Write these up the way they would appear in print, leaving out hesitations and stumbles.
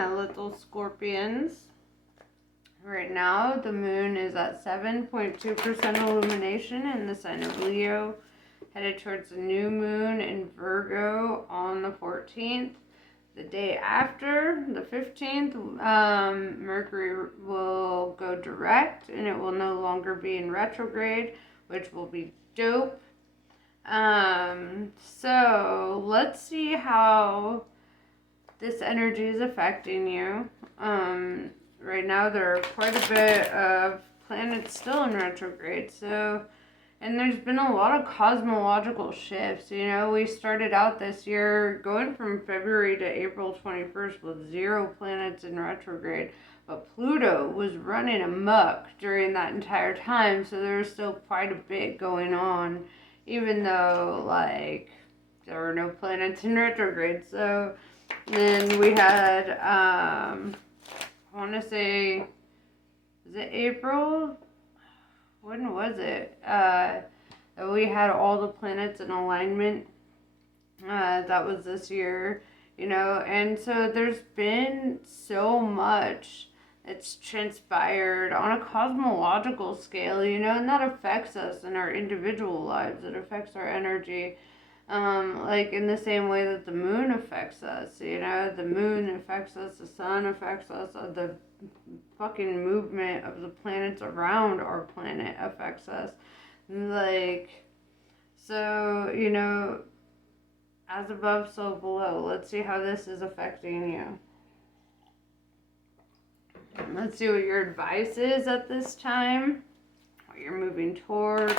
my little scorpions. Right now, the moon is at 7.2% illumination in the sign of Leo, headed towards the new moon in Virgo on the 14th. The day after, the 15th, Mercury will go direct and it will no longer be in retrograde, which will be dope. So let's see how this energy is affecting you. Right now there are quite a bit of planets still in retrograde, and there's been a lot of cosmological shifts. You know, we started out this year going from February to April 21st with 0 planets in retrograde, but Pluto was running amok during that entire time, so there was still quite a bit going on, even though, like, there were no planets in retrograde. So then we had, I want to say, is it April? When was it? We had all the planets in alignment. That was this year, you know, and so there's been so much that's transpired on a cosmological scale, you know, and that affects us in our individual lives. It affects our energy. Like in the same way that the moon affects us, you know, the moon affects us, the sun affects us, the fucking movement of the planets around our planet affects us. Like, so, you know, as above, so below. Let's see how this is affecting you. Let's see what your advice is at this time, what you're moving toward,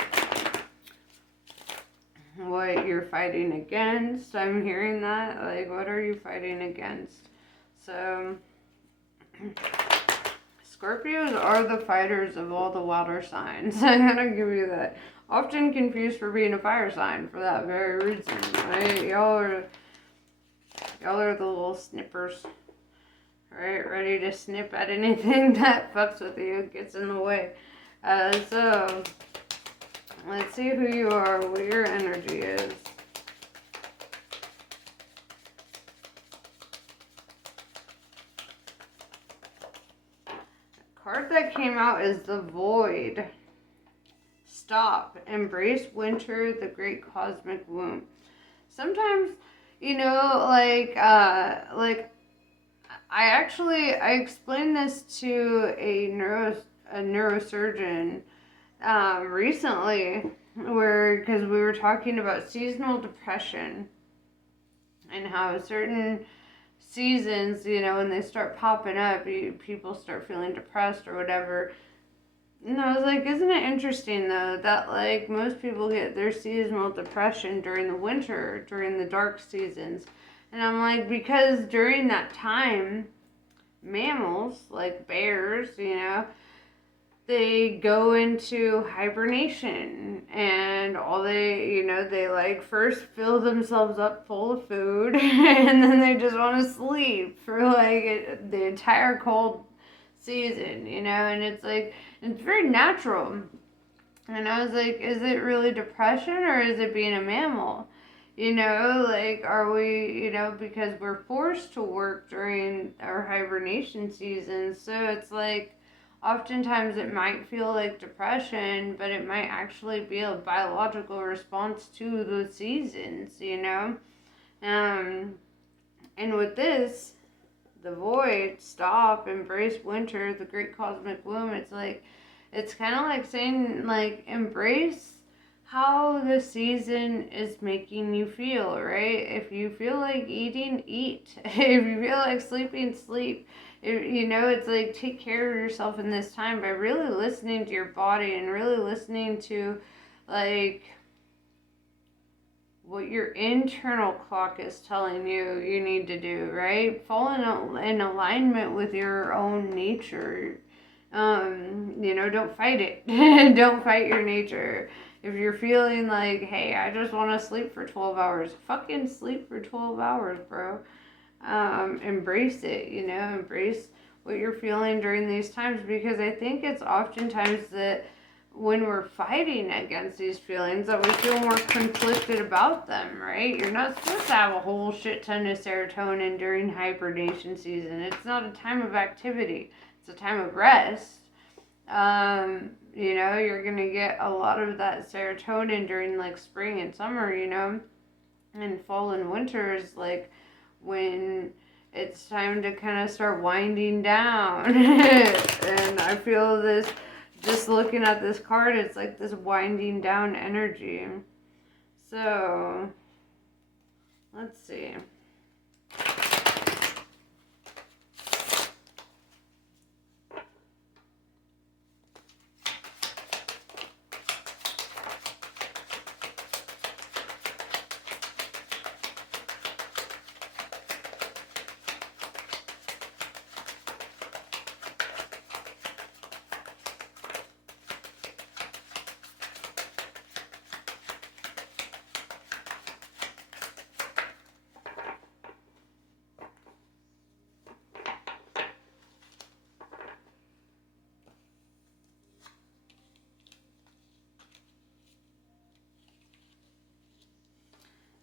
what you're fighting against. I'm hearing that. Like, what are you fighting against? So, Scorpios are the fighters of all the water signs. I'm gonna give you that. Often confused for being a fire sign for that very reason, right? Y'all are the little snippers, right? Ready to snip at anything that fucks with you, gets in the way. So let's see who you are, what your energy is. The card that came out is the Void. Stop. Embrace winter, the great cosmic womb. Sometimes, you know, like I explained this to a neurosurgeon recently, because we were talking about seasonal depression and how certain seasons, you know, when they start popping up, people start feeling depressed or whatever. And I was like, isn't it interesting though that like most people get their seasonal depression during the winter, during the dark seasons? And I'm like, because during that time, mammals like bears, you know, they go into hibernation, and they like first fill themselves up full of food and then they just want to sleep for like the entire cold season, you know, and it's like, it's very natural. And I was like, is it really depression or is it being a mammal? You know, like, are we, you know, because we're forced to work during our hibernation season, so it's like, oftentimes it might feel like depression, but it might actually be a biological response to the seasons, you know? And with this, the Void, stop, embrace winter, the great cosmic womb, it's like, it's kind of like saying, like, embrace how the season is making you feel, right? If you feel like eating, eat. If you feel like sleeping, sleep. You know, it's like, take care of yourself in this time by really listening to your body and really listening to, like, what your internal clock is telling you need to do, right? Fall in alignment with your own nature. You know, don't fight it. Don't fight your nature. If you're feeling like, hey, I just want to sleep for 12 hours, fucking sleep for 12 hours, bro. Embrace it, you know, embrace what you're feeling during these times, because I think it's oftentimes that when we're fighting against these feelings that we feel more conflicted about them, right? You're not supposed to have a whole shit ton of serotonin during hibernation season. It's not a time of activity. It's a time of rest. You're going to get a lot of that serotonin during like spring and summer, and fall and winter is like when it's time to kind of start winding down. And I feel this, just looking at this card, it's like this winding down energy. So, let's see.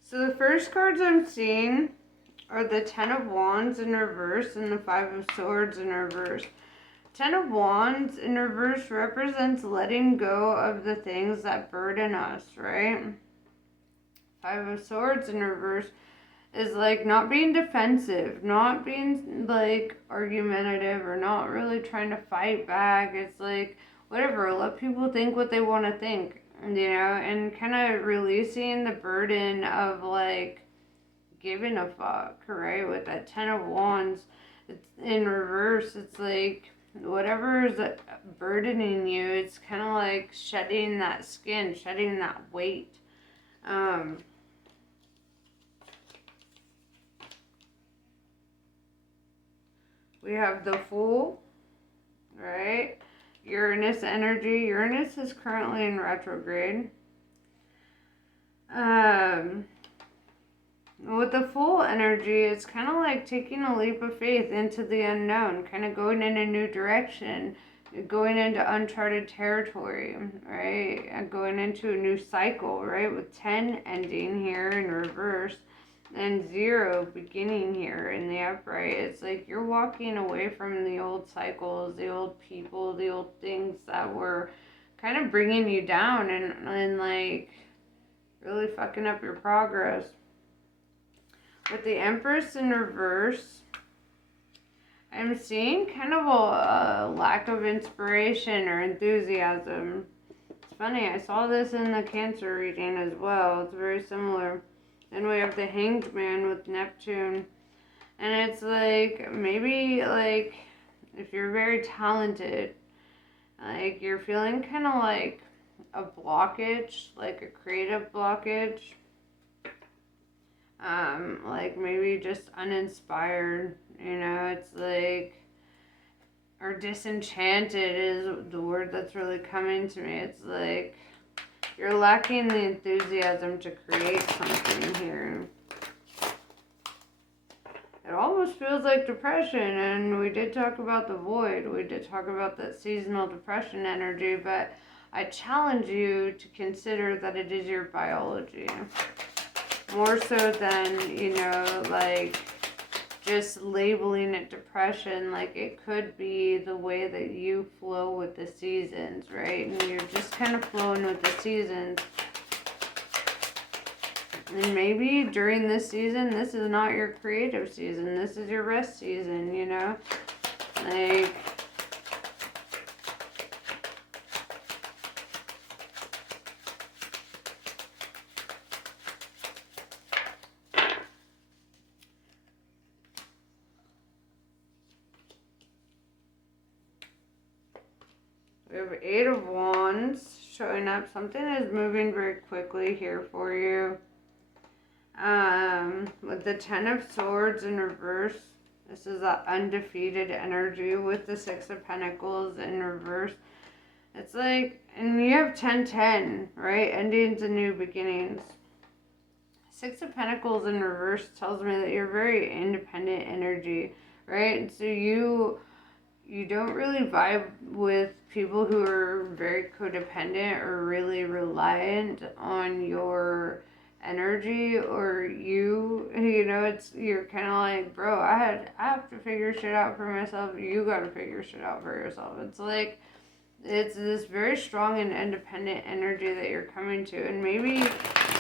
So the first cards I'm seeing are the Ten of Wands in reverse and the Five of Swords in reverse. Ten of Wands in reverse represents letting go of the things that burden us, right? Five of Swords in reverse is like not being defensive, not being like argumentative, or not really trying to fight back. It's like, whatever, let people think what they want to think, and kind of releasing the burden of like giving a fuck, right? With that Ten of Wands, it's in reverse. It's like whatever is burdening you, it's kind of like shedding that skin, shedding that weight. We have the Fool, right? Uranus energy. Uranus is currently in retrograde. With the Fool energy, it's kind of like taking a leap of faith into the unknown, kind of going in a new direction, going into uncharted territory, right? And going into a new cycle, right? With 10 ending here in reverse and 0 beginning here in the upright. It's like you're walking away from the old cycles, the old people, the old things that were kind of bringing you down and like really fucking up your progress. With the Empress in reverse, I'm seeing kind of a lack of inspiration or enthusiasm. It's funny, I saw this in the Cancer reading as well. It's very similar. And we have the Hanged Man with Neptune. And it's like, maybe like, if you're very talented, like you're feeling kind of like a blockage, like a creative blockage. Like maybe just uninspired, it's like, or disenchanted is the word that's really coming to me. It's like you're lacking the enthusiasm to create something here. It almost feels like depression, and we did talk about the void. We did talk about that seasonal depression energy, but I challenge you to consider that it is your biology. More so than, like just labeling it depression. Like it could be the way that you flow with the seasons, right? And you're just kind of flowing with the seasons. And maybe during this season, this is not your creative season. This is your rest season, Like, we have 8 of Wands showing up. Something is moving very quickly here for you. With the 10 of Swords in reverse, this is that undefeated energy. With the 6 of Pentacles in reverse, it's like, and you have 10-10, right? Endings and new beginnings. 6 of Pentacles in reverse tells me that you're very independent energy, right? And so you don't really vibe with people who are very codependent or really reliant on your energy or you know, you're kind of like, bro, I have to figure shit out for myself. You got to figure shit out for yourself. It's like it's this very strong and independent energy that you're coming to, and maybe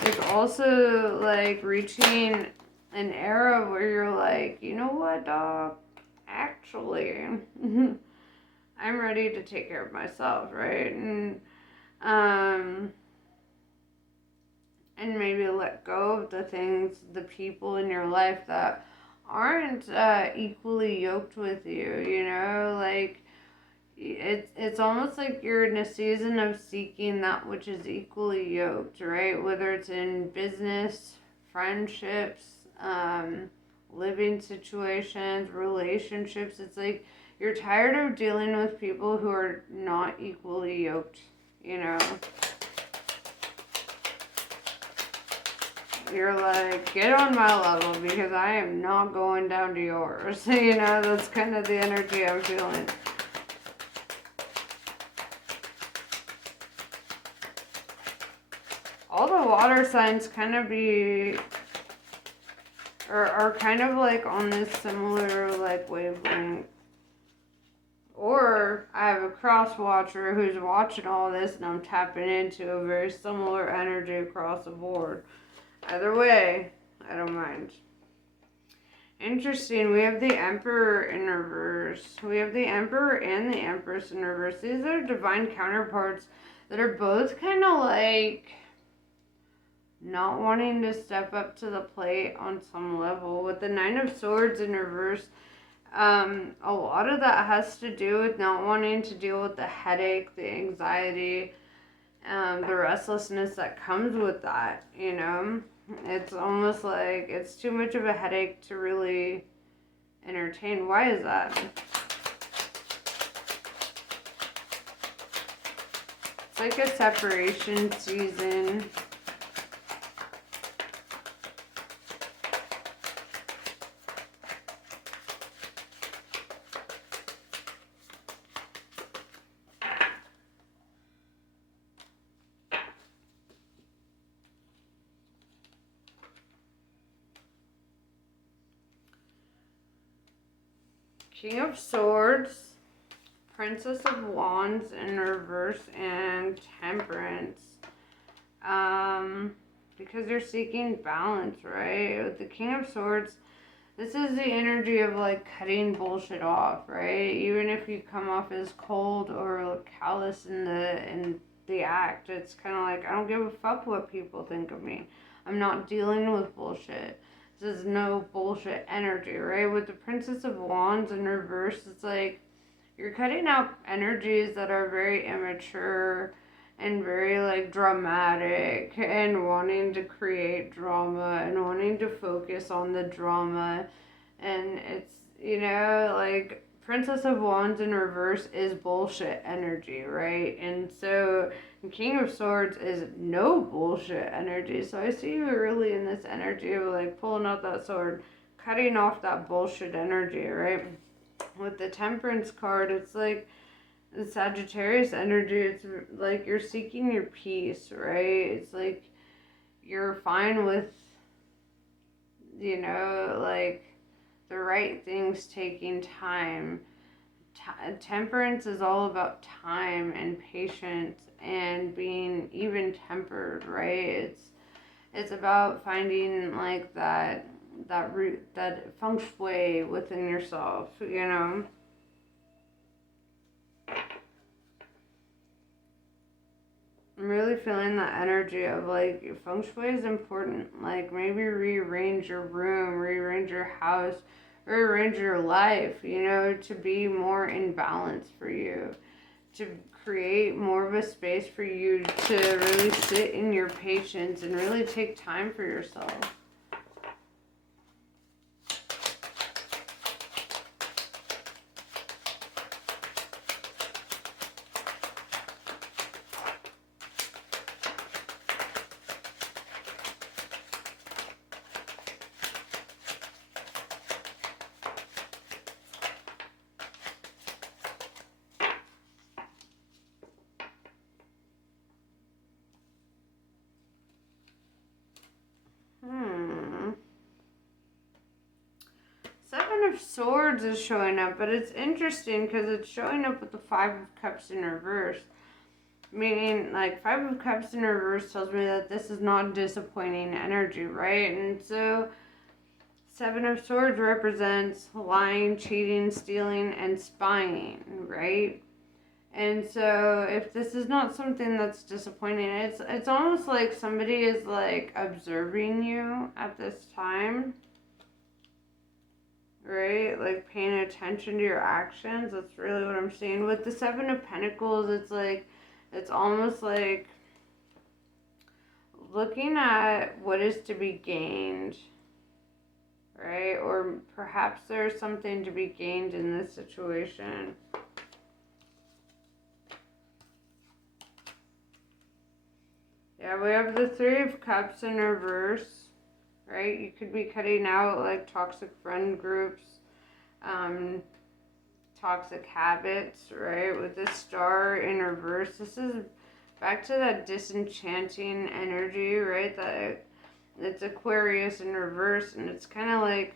it's also like reaching an era where you're like, you know what, dog, actually I'm ready to take care of myself, right? Um and maybe let go of the things, the people in your life that aren't equally yoked with you, you know, like it's almost like you're in a season of seeking that which is equally yoked, right? Whether it's in business, friendships, living situations, relationships. It's like you're tired of dealing with people who are not equally yoked, you know? You're like, get on my level because I am not going down to yours. You know, that's kind of the energy I'm feeling. All the water signs kind of are kind of like on this similar like wavelength. Or I have a cross watcher who's watching all this and I'm tapping into a very similar energy across the board. Either way, I don't mind. Interesting, we have the Emperor in reverse. We have the Emperor and the Empress in reverse. These are divine counterparts that are both kind of like not wanting to step up to the plate on some level. With the Nine of Swords in reverse, a lot of that has to do with not wanting to deal with the headache, the anxiety, the restlessness that comes with that, you know? It's almost like it's too much of a headache to really entertain. Why is that? It's like a separation season. King of Swords, Princess of Wands in reverse, and Temperance. Because you're seeking balance, right? With the King of Swords, this is the energy of like cutting bullshit off, right? Even if you come off as cold or callous in the act, it's kind of like, I don't give a fuck what people think of me. I'm not dealing with bullshit. This is no bullshit energy, right? With the Princess of Wands in reverse, it's like you're cutting out energies that are very immature and very like dramatic and wanting to create drama and wanting to focus on the drama. And it's, you know, like Princess of Wands in reverse is bullshit energy, right? And so King of Swords is no bullshit energy. So I see you really in this energy of like pulling out that sword, cutting off that bullshit energy, right? With the Temperance card, it's like the Sagittarius energy. It's like you're seeking your peace, right? It's like you're fine with, you know, like the right things taking time. Temperance is all about time and patience and being even tempered, right? It's about finding like that root, that feng shui within yourself, you know. I'm really feeling that energy of like feng shui is important. Like maybe rearrange your room, rearrange your house, rearrange your life, you know, to be more in balance for you, to create more of a space for you to really sit in your patience and really take time for yourself. of Swords is showing up, but it's interesting because it's showing up with the Five of Cups in reverse. Meaning, like, Five of Cups in reverse tells me that this is not disappointing energy, right? And so, Seven of Swords represents lying, cheating, stealing, and spying, right? And so, if this is not something that's disappointing, it's almost like somebody is, like, observing you at this time, right? Like, paying attention to your actions. That's really what I'm seeing. With the Seven of Pentacles, it's like, it's almost like looking at what is to be gained, right? Or perhaps there's something to be gained in this situation. Yeah, we have the Three of Cups in reverse, right? You could be cutting out like toxic friend groups, toxic habits, right? With the Star in reverse, this is back to that disenchanting energy, right? That it's Aquarius in reverse, and it's kind of like,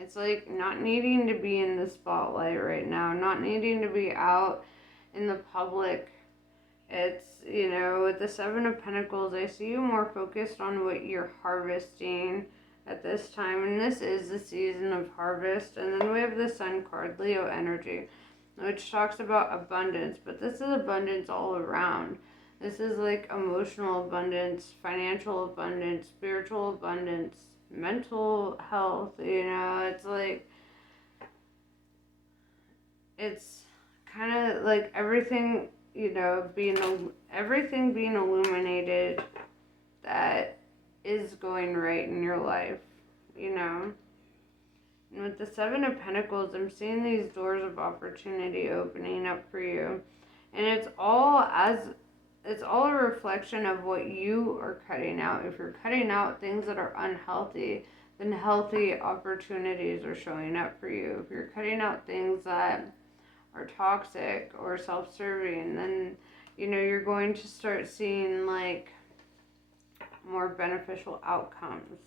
it's like not needing to be in the spotlight right now, not needing to be out in the public. It's, you know, with the Seven of Pentacles, I see you more focused on what you're harvesting at this time, and this is the season of harvest. And then we have the Sun card, Leo energy, which talks about abundance, but this is abundance all around. This is like emotional abundance, financial abundance, spiritual abundance, mental health, you know. It's like, it's kind of like everything, you know, everything being illuminated that is going right in your life, you know. And with the Seven of Pentacles, I'm seeing these doors of opportunity opening up for you. And it's all a reflection of what you are cutting out. If you're cutting out things that are unhealthy, then healthy opportunities are showing up for you. If you're cutting out things that are toxic or self-serving, then, you know, you're going to start seeing like more beneficial outcomes.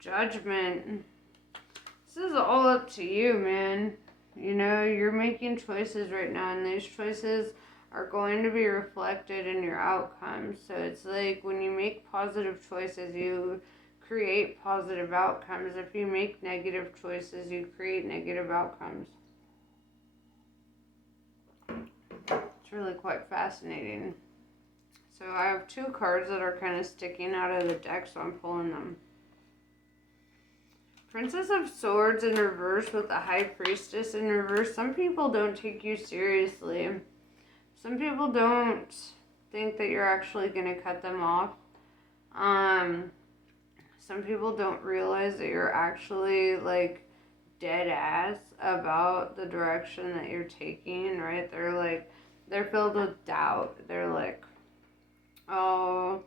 Judgment. This is all up to you, man. You know, you're making choices right now, and these choices are going to be reflected in your outcomes. So it's like when you make positive choices, you create positive outcomes. If you make negative choices, you create negative outcomes. It's really quite fascinating. So I have two cards that are kind of sticking out of the deck, so I'm pulling them. Princess of Swords in reverse with the High Priestess in reverse. Some people don't take you seriously. Some people don't think that you're actually going to cut them off. Some people don't realize that you're actually like dead ass about the direction that you're taking, right? They're filled with doubt. They're like, oh,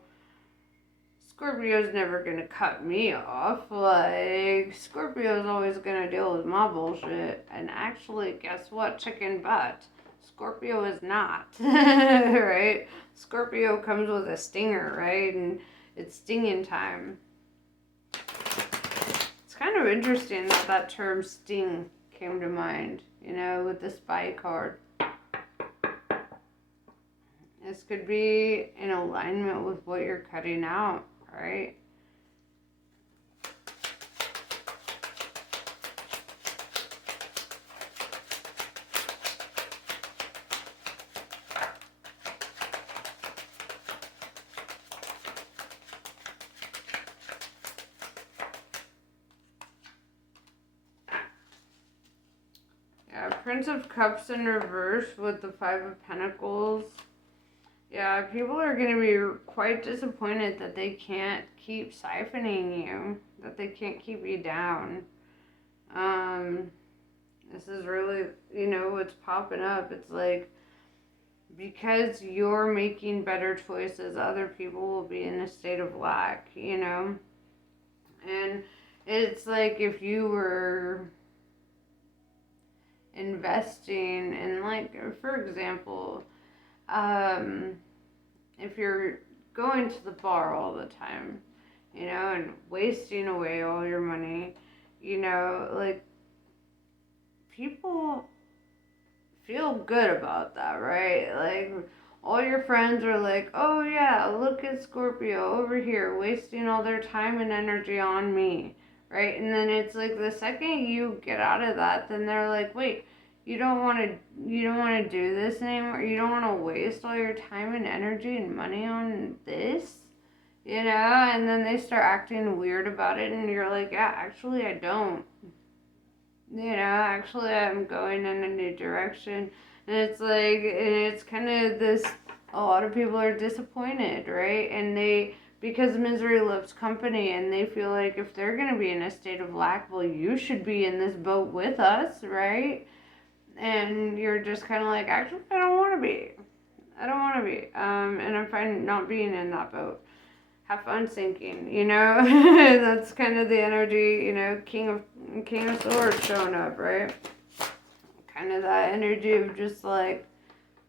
Scorpio's never gonna cut me off. Like, Scorpio's always gonna deal with my bullshit. And actually, guess what? Chicken butt. Scorpio is not. Right? Scorpio comes with a stinger, right? And it's stinging time. It's kind of interesting that that term sting came to mind, you know, with the Spy card. This could be in alignment with what you're cutting out. Right? Yeah, Prince of Cups in reverse with the Five of Pentacles. Yeah, people are going to be quite disappointed that they can't keep siphoning you, that they can't keep you down. Um, this is really, what's popping up. It's like, because you're making better choices, other people will be in a state of lack. And it's like if you were investing in, like, for example, um, if you're going to the bar all the time, and wasting away all your money, like, people feel good about that, right? Like, all your friends are like, oh yeah, look at Scorpio over here wasting all their time and energy on me, right? And then it's like the second you get out of that, then they're like, wait, you don't want to do this anymore. You don't want to waste all your time and energy and money on this, and then they start acting weird about it, and you're like, yeah, actually I don't. Actually, I'm going in a new direction. And it's like, and it's kind of this, a lot of people are disappointed, right? Because misery loves company, and they feel like if they're going to be in a state of lack, well, you should be in this boat with us, right? And you're just kind of like, actually, I don't want to be. I don't want to be. And I'm fine not being in that boat. Have fun sinking. That's kind of the energy, King of Swords showing up, right? Kind of that energy of just like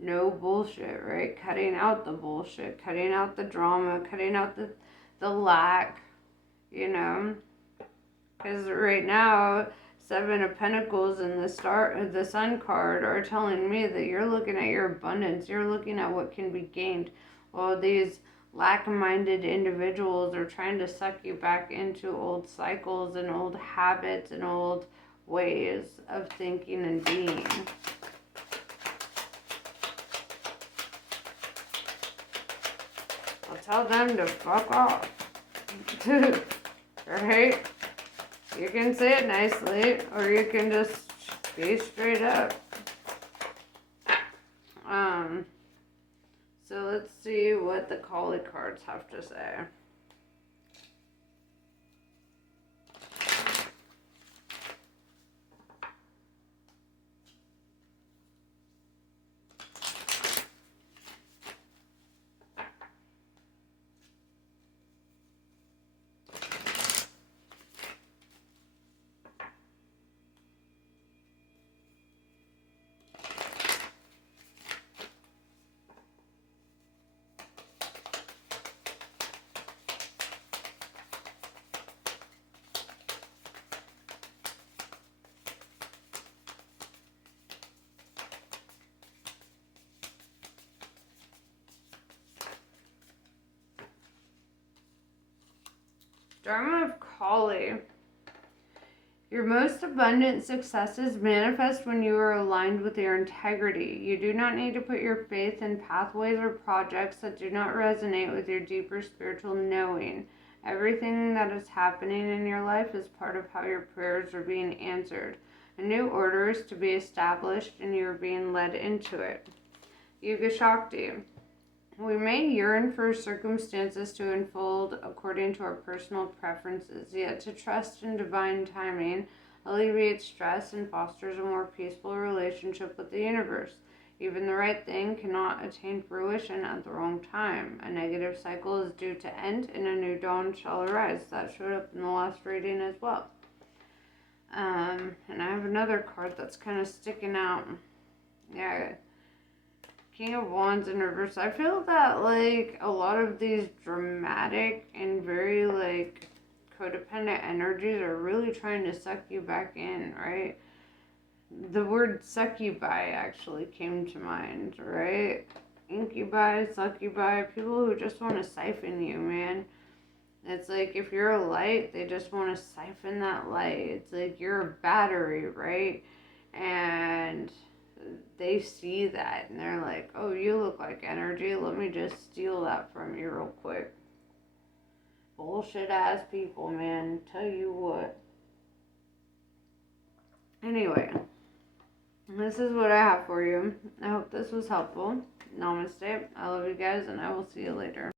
no bullshit, right? Cutting out the bullshit, cutting out the drama, cutting out the lack, you know. Because right now, Seven of Pentacles and the Sun card are telling me that you're looking at your abundance. You're looking at what can be gained. Well, these lack-minded individuals are trying to suck you back into old cycles and old habits and old ways of thinking and being. I'll tell them to fuck off. Right? You can say it nicely, or you can just be straight up. So let's see what the Kali cards have to say. Dharma of Kali. Your most abundant successes manifest when you are aligned with your integrity. You do not need to put your faith in pathways or projects that do not resonate with your deeper spiritual knowing. Everything that is happening in your life is part of how your prayers are being answered. A new order is to be established and you are being led into it. Yuga Shakti. We may yearn for circumstances to unfold according to our personal preferences, yet to trust in divine timing alleviates stress and fosters a more peaceful relationship with the universe. Even the right thing cannot attain fruition at the wrong time. A negative cycle is due to end and a new dawn shall arise. That showed up in the last reading as well. And I have another card that's kind of sticking out. Yeah. King of Wands in reverse. I feel that, like, a lot of these dramatic and very, like, codependent energies are really trying to suck you back in, right? The word succubi actually came to mind, right? Incubi, succubi, people who just want to siphon you, man. It's like if you're a light, they just want to siphon that light. It's like you're a battery, right? And they see that and they're like, oh, you look like energy, let me just steal that from you real quick. Bullshit ass people, man, tell you what. Anyway, this is what I have for you. I hope this was helpful. Namaste. I love you guys, and I will see you later.